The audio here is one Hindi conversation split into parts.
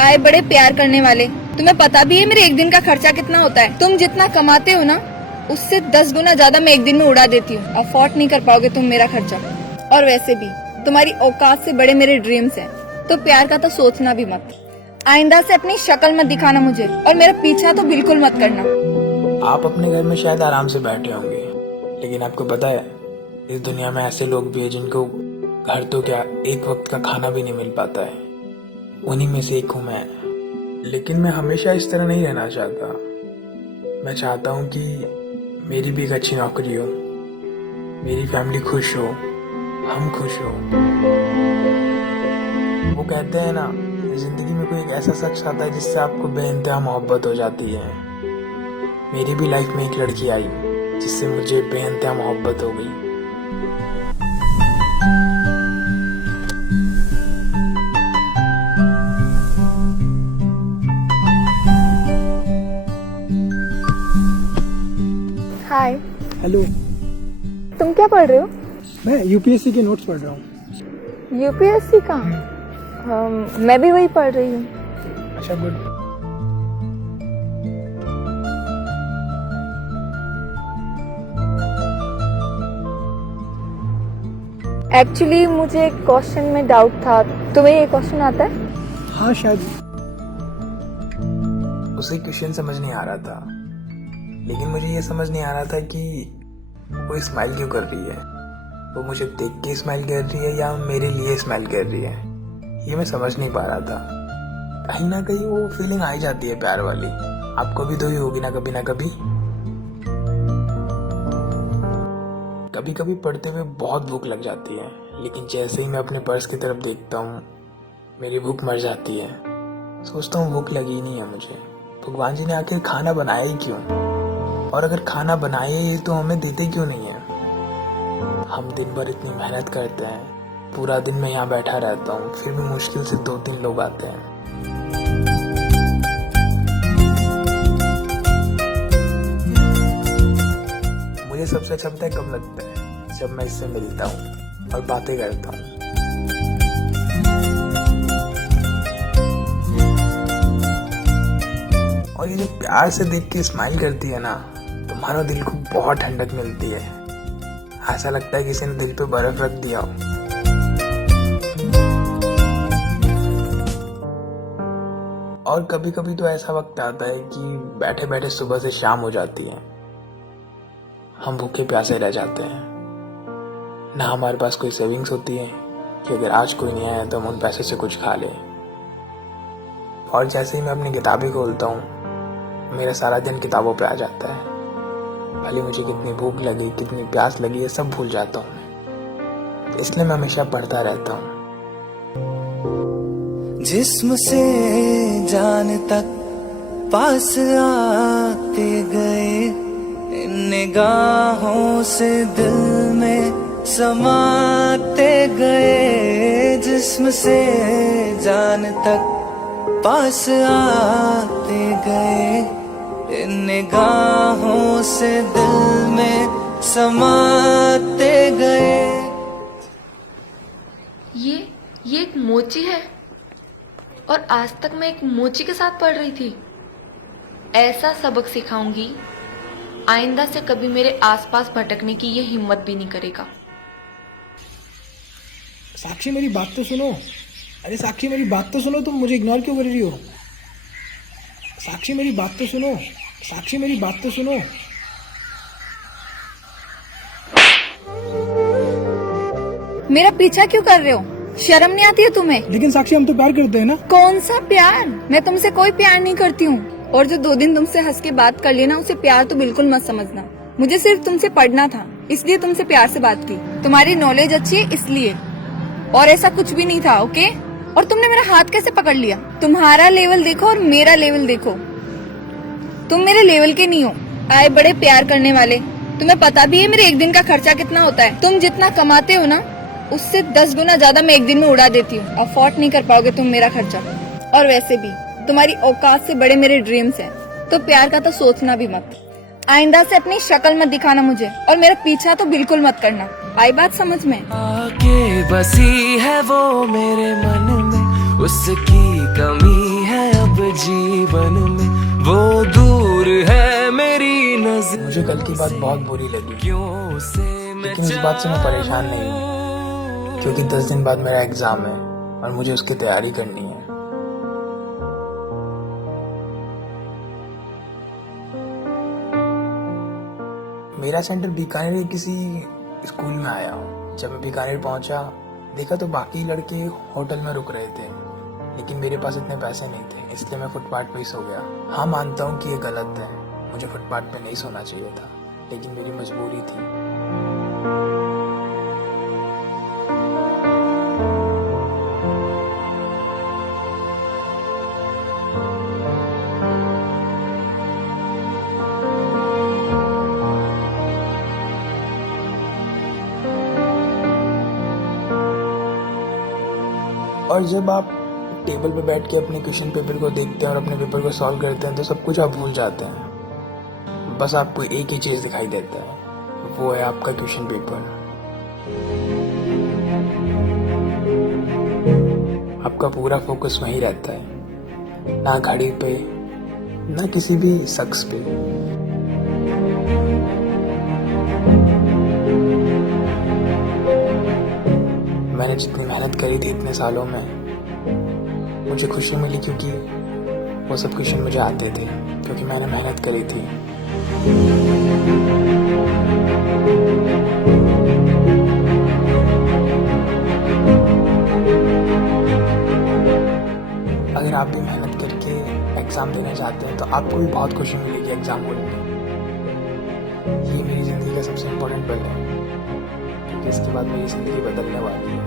आए बड़े प्यार करने वाले। तुम्हें पता भी है मेरे एक दिन का खर्चा कितना होता है? तुम जितना कमाते हो ना, उससे 10 गुना ज्यादा मैं एक दिन में उड़ा देती हूँ। अफोर्ड नहीं कर पाओगे तुम मेरा खर्चा। और वैसे भी तुम्हारी औकात से बड़े मेरे ड्रीम्स हैं, तो प्यार का तो सोचना भी मत। आइंदा से अपनी शक्ल मत दिखाना मुझे, और मेरा पीछा तो बिल्कुल मत करना। आप अपने घर में शायद आराम से बैठे होंगे, लेकिन आपको पता है इस दुनिया में ऐसे लोग भी हैं जिनको घर तो क्या एक वक्त का खाना भी नहीं मिल पाता है। उन्हीं में से एक हूँ मैं। लेकिन मैं हमेशा इस तरह नहीं रहना चाहता। मैं चाहता हूँ कि मेरी भी एक अच्छी नौकरी हो, मेरी फैमिली खुश हो, हम खुश हो। वो कहते हैं ना, जिंदगी में कोई एक ऐसा शख्स आता है जिससे आपको बेइंतहा मोहब्बत हो जाती है। मेरी भी लाइफ में एक लड़की आई जिससे मुझे बेइंतहा मोहब्बत हो गई। हाय। हेलो। तुम क्या पढ़ रहे हो? मैं यूपीएससी के नोट्स पढ़ रहा हूँ। यूपीएससी का? मैं भी वही पढ़ रही हूँ। अच्छा, गुड। एक्चुअली मुझे एक क्वेश्चन में डाउट था। तुम्हें ये क्वेश्चन आता है? हाँ, शायद। उसे क्वेश्चन समझ नहीं आ रहा था, लेकिन मुझे ये समझ नहीं आ रहा था कि वो स्माइल क्यों कर रही है। वो मुझे देख के स्माइल कर रही है या मेरे लिए स्माइल कर रही है, ये मैं समझ नहीं पा रहा था। कहीं ना कहीं वो फीलिंग आ ही जाती है प्यार वाली। आपको भी तो ही होगी ना कभी ना कभी। कभी कभी पढ़ते हुए बहुत भूख लग जाती है, लेकिन जैसे ही मैं अपने पर्स की तरफ देखता हूँ मेरी भूख मर जाती है। सोचता हूँ भूख लगी ही नहीं है मुझे, भगवान जी ने आखिर खाना बनाया ही क्यों? और अगर खाना बनाए ही तो हमें देते क्यों नहीं है? हम दिन भर इतनी मेहनत करते हैं, पूरा दिन मैं यहाँ बैठा रहता हूँ, फिर भी मुश्किल से 2-3 लोग आते हैं। मुझे सबसे अच्छा पता है कब लगता है? जब मैं इससे मिलता हूँ और बातें करता हूँ। और ये जो प्यार से देख के स्माइल करती है ना, तो मानो दिल को बहुत ठंडक मिलती है। ऐसा लगता है किसी ने दिल पे बर्फ रख दिया हो। और कभी कभी तो ऐसा वक्त आता है कि बैठे बैठे सुबह से शाम हो जाती है, हम भूखे प्यासे रह जाते हैं। ना हमारे पास कोई सेविंग्स होती है कि अगर आज कोई नहीं आया तो हम उन पैसे से कुछ खा लें। और जैसे ही मैं अपनी किताबें खोलता हूँ मेरा सारा दिन किताबों पे आ जाता है। भले मुझे कितनी भूख लगी, कितनी प्यास लगी, ये सब भूल जाता हूँ। इसलिए मैं हमेशा पढ़ता रहता हूँ। जिस्म से जान तक पास आते गए, इन निगाहों से दिल में समाते गए। जिस्म से जान तक पास आते गए, इन निगाहों से दिल में समाते गए। ये एक मोची है, और आज तक मैं एक मोची के साथ पढ़ रही थी। ऐसा सबक सिखाऊंगी आइंदा से कभी मेरे आसपास भटकने की ये हिम्मत भी नहीं करेगा। साक्षी, मेरी बात तो सुनो। अरे साक्षी, मेरी बात तो सुनो। तुम मुझे इग्नोर क्यों कर रही हो? साक्षी, मेरी बात तो सुनो। साक्षी, मेरी बात तो सुनो। मेरा पीछा क्यों कर रहे हो? शर्म नहीं आती है तुम्हें? लेकिन साक्षी, हम तो प्यार करते हैं ना। कौन सा प्यार? मैं तुमसे कोई प्यार नहीं करती हूँ। और जो 2 दिन तुमसे हंस के बात कर ली ना, उसे प्यार तो बिल्कुल मत समझना। मुझे सिर्फ तुमसे पढ़ना था, इसलिए तुमसे प्यार से बात की। तुम्हारी नॉलेज अच्छी है इसलिए, और ऐसा कुछ भी नहीं था। ओके? और तुमने मेरा हाथ कैसे पकड़ लिया? तुम्हारा लेवल देखो और मेरा लेवल देखो। तुम मेरे लेवल के नहीं हो। आए बड़े प्यार करने वाले। तुम्हें पता भी है मेरे एक दिन का खर्चा कितना होता है? तुम जितना कमाते हो ना, उससे 10 गुना ज्यादा मैं एक दिन में उड़ा देती हूँ। अफोर्ड नहीं कर पाओगे तुम मेरा खर्चा। और वैसे भी तुम्हारी औकात से बड़े मेरे ड्रीम्स हैं, तो प्यार का तो सोचना भी मत। आइंदा से अपनी शक्ल मत दिखाना मुझे, और मेरा पीछा तो बिल्कुल मत करना। आई बात समझ में? आके बसी है वो मेरे मन में, उसकी कमी है कल की बात बहुत बुरी लगी, लेकिन इस बात से मैं परेशान नहीं हूँ, क्योंकि 10 दिन बाद मेरा एग्जाम है और मुझे उसकी तैयारी करनी है। मेरा सेंटर बीकानेर के किसी स्कूल में आया हूँ। जब मैं बीकानेर पहुंचा, देखा तो बाकी लड़के होटल में रुक रहे थे, लेकिन मेरे पास इतने पैसे नहीं थे, इसलिए मैं फुटपाथ पे ही सो गया। हाँ, मानता हूँ कि ये गलत है, मुझे फुटपाथ पे नहीं सोना चाहिए था, लेकिन मेरी मजबूरी थी। और जब आप टेबल पे बैठ के अपने क्वेश्चन पेपर को देखते हैं और अपने पेपर को सॉल्व करते हैं, तो सब कुछ आप भूल जाते हैं। बस आपको एक ही चीज़ दिखाई देता है, वो है आपका क्वेश्चन पेपर। आपका पूरा फोकस वहीं रहता है, ना घड़ी पे, ना किसी भी शख्स पे। मैंने जितनी मेहनत करी थी इतने सालों में, मुझे खुशी मिली क्योंकि वो सब क्वेश्चन मुझे आते थे, क्योंकि मैंने मेहनत करी थी। अगर आप भी मेहनत करके एग्ज़ाम देना चाहते हैं, तो आपको भी बहुत खुशी मिलेगी एग्ज़ाम हॉल में। ये मेरी ज़िंदगी का सबसे इम्पोर्टेंट पल है, क्योंकि इसके बाद मेरी ज़िंदगी बदलने वाली है।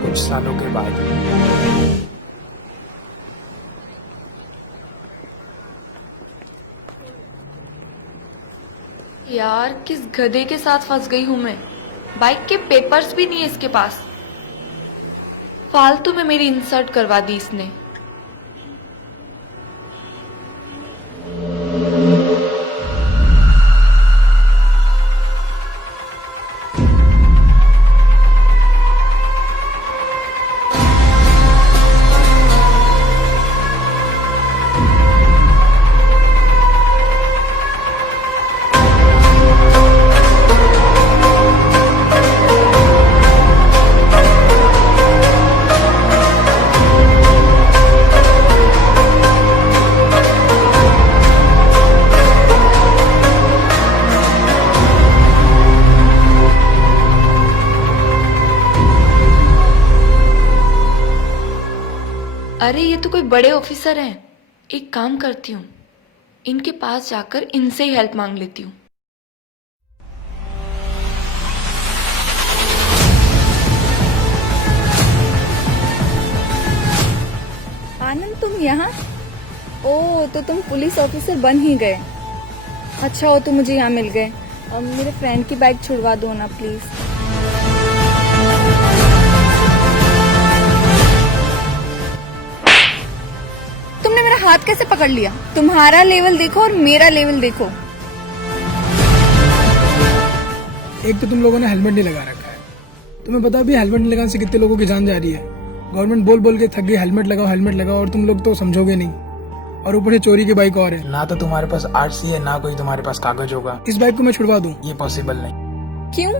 कुछ सालों के बाद यार, किस गधे के साथ फंस गई हूं मैं। बाइक के पेपर्स भी नहीं है इसके पास। फालतू में मेरी इंसल्ट करवा दी इसने। अरे, ये तो कोई बड़े ऑफिसर हैं। एक काम करती हूँ, इनके पास जाकर इनसे ही हेल्प मांग लेती हूँ। आनंद, तुम यहाँ? ओ, तो तुम पुलिस ऑफिसर बन ही गए। अच्छा हो तुम मुझे यहाँ मिल गए। अब मेरे फ्रेंड की बाइक छुड़वा दो ना प्लीज। तुमने मेरा हाथ कैसे पकड़ लिया? तुम्हारा लेवल देखो और मेरा लेवल देखो। एक तो तुम लोगों ने हेलमेट नहीं लगा रखा है। तुम्हें पता भी हेलमेट नहीं लगाने से कितने लोगों की जान जा रही है। गवर्नमेंट बोल बोल के थक गई, हेलमेट लगाओ, और तुम लोग तो समझोगे नहीं। और ऊपर से चोरी की बाइक और है। ना तो तुम्हारे पास आरसी है, ना कोई तुम्हारे पास कागज होगा। इस बाइक को मैं छुड़वा दूं? ये पॉसिबल नहीं। क्यों?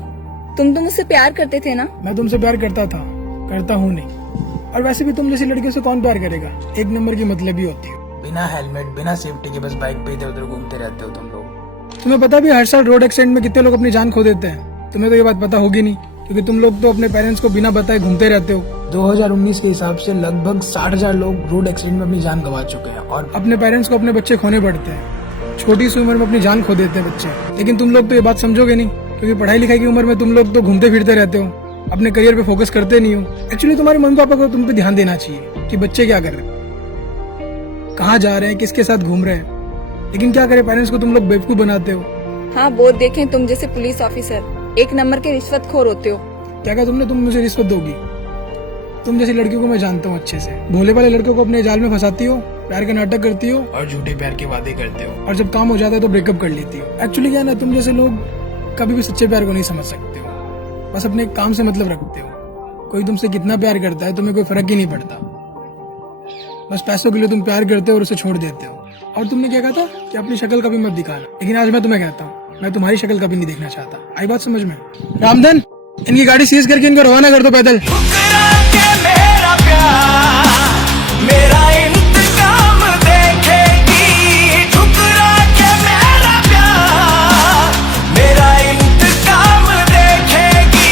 तुम तो मुझसे प्यार करते थे ना? मैं तुमसे प्यार करता था, करता हूँ नहीं। और वैसे भी तुम जैसी लड़कियों से कौन प्यार करेगा? एक नंबर की मतलबी होती है। बिना हेलमेट, बिना सेफ्टी के बस बाइक पे इधर उधर घूमते रहते हो तुम लोग। तुम्हें पता भी हर साल रोड एक्सीडेंट में कितने लोग अपनी जान खो देते हैं? तुम्हें तो ये बात पता होगी नहीं, क्योंकि तुम लोग तो अपने पेरेंट्स को बिना बताए घूमते रहते हो। 2019 के हिसाब से लगभग 60,000 लोग रोड एक्सीडेंट में अपनी जान गंवा चुके हैं। और अपने पेरेंट्स को अपने बच्चे खोने पड़ते हैं। छोटी सी उम्र में अपनी जान खो देते हैं बच्चे। लेकिन तुम लोग तो ये बात समझोगे नहीं, क्योंकि पढ़ाई लिखाई की उम्र में तुम लोग तो घूमते फिरते रहते हो, अपने करियर पे फोकस करते नहीं हो। एक्चुअली तुम्हारे मम्मी पापा को तुम पे ध्यान देना चाहिए कि बच्चे क्या कर रहे हैं, कहाँ जा रहे हैं, किसके साथ घूम रहे हैं। लेकिन क्या करे, पेरेंट्स को तुम लोग बेवकूफ बनाते हो। हाँ, बहुत देखें तुम जैसे पुलिस ऑफिसर एक नंबर के रिश्वतखोर होते हो। क्या तुम मुझे रिश्वत दोगी? तुम जैसी लड़कियों को मैं जानता हूँ अच्छे से। भोले वाले लड़कों को अपने जाल में फंसाती हो, प्यार का नाटक करती हो और झूठे प्यार के वादे करते हो, और जब काम हो जाता है तो ब्रेकअप कर लेती हो। एक्चुअली क्या है ना, तुम जैसे लोग कभी भी सच्चे प्यार को नहीं समझ सकते हो, बस अपने काम से मतलब रखते हो। कोई तुमसे कितना प्यार करता है तुम्हें कोई फर्क ही नहीं पड़ता, बस पैसों के लिए तुम प्यार करते हो और उसे छोड़ देते हो। और तुमने क्या कहा था कि अपनी शक्ल कभी मत दिखाना, लेकिन आज मैं तुम्हें कहता हूँ मैं तुम्हारी शक्ल कभी नहीं देखना चाहता। आई बात समझ में? रामधन, इनकी गाड़ी सीज करके इनको रवाना कर दो पैदल। मेरा प्यार मेरा इंतकाम देखेगी, ठुकरा के मेरा प्यार मेरा इंतकाम देखेगी।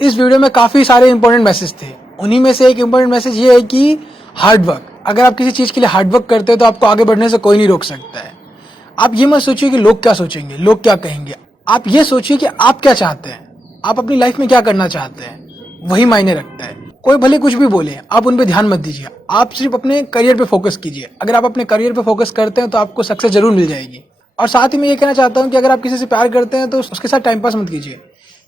इस वीडियो में काफी सारे इंपॉर्टेंट मैसेज थे। उन्हीं में से एक इंपॉर्टेंट मैसेज ये है कि हार्ड वर्क। अगर आप किसी चीज के लिए हार्ड वर्क करते हैं तो आपको आगे बढ़ने से कोई नहीं रोक सकता है। आप ये मत सोचिए कि लोग क्या सोचेंगे, लोग क्या कहेंगे। आप ये सोचिए कि आप क्या चाहते हैं, आप अपनी लाइफ में क्या करना चाहते हैं, वही मायने रखता है। कोई भले कुछ भी बोले, आप उन पे ध्यान मत दीजिए, आप सिर्फ अपने करियर पे फोकस कीजिए। अगर आप अपने करियर पे फोकस करते हैं तो आपको सक्सेस जरूर मिल जाएगी। और साथ ही मैं ये कहना चाहता हूँ कि अगर आप किसी से प्यार करते हैं तो उसके साथ टाइम पास मत कीजिए,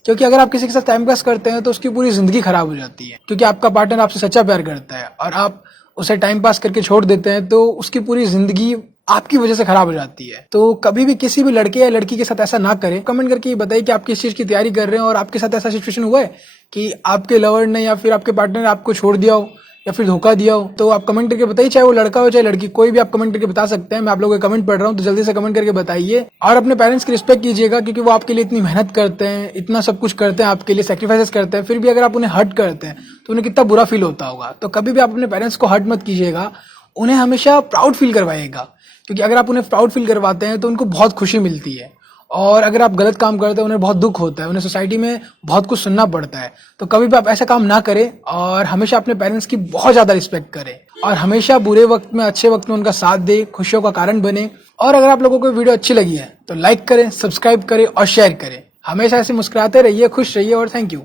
क्योंकि अगर आप किसी के साथ टाइम पास करते हैं तो उसकी पूरी जिंदगी खराब हो जाती है। क्योंकि आपका पार्टनर आपसे सच्चा प्यार करता है और आप उसे टाइम पास करके छोड़ देते हैं तो उसकी पूरी जिंदगी आपकी वजह से खराब हो जाती है। तो कभी भी किसी भी लड़के या लड़की के साथ ऐसा ना करें। कमेंट करके बताइए कि आप किस चीज की तैयारी कर रहे हैं और आपके साथ ऐसा सिचुएशन हुआ है कि आपके लवर ने या फिर आपके पार्टनर ने आपको छोड़ दिया हो या फिर धोखा दिया हो। तो आप कमेंट करके बताइए, चाहे वो लड़का हो चाहे लड़की, कोई भी आप कमेंट करके बता सकते हैं। मैं आप लोगों के कमेंट पढ़ रहा हूँ, तो जल्दी से कमेंट करके बताइए। और अपने पेरेंट्स की रिस्पेक्ट कीजिएगा, क्योंकि वो आपके लिए इतनी मेहनत करते हैं, इतना सब कुछ करते हैं, आपके लिए सेक्रीफाइसेस करते हैं, फिर भी अगर आप उन्हें हर्ट करते हैं तो उन्हें कितना बुरा फील होता होगा। तो कभी भी आप अपने पेरेंट्स को हर्ट मत कीजिएगा, उन्हें हमेशा प्राउड फील करवाइएगा, क्योंकि अगर आप उन्हें प्राउड फील करवाते हैं तो उनको बहुत खुशी मिलती है। और अगर आप गलत काम करते हैं उन्हें बहुत दुख होता है, उन्हें सोसाइटी में बहुत कुछ सुनना पड़ता है। तो कभी भी आप ऐसा काम ना करें और हमेशा अपने पेरेंट्स की बहुत ज्यादा रिस्पेक्ट करें और हमेशा बुरे वक्त में अच्छे वक्त में उनका साथ दे, खुशियों का कारण बने। और अगर आप लोगों को वीडियो अच्छी लगी है तो लाइक करें, सब्सक्राइब करें और शेयर करें। हमेशा ऐसे मुस्कुराते रहिए, खुश रहिए और थैंक यू।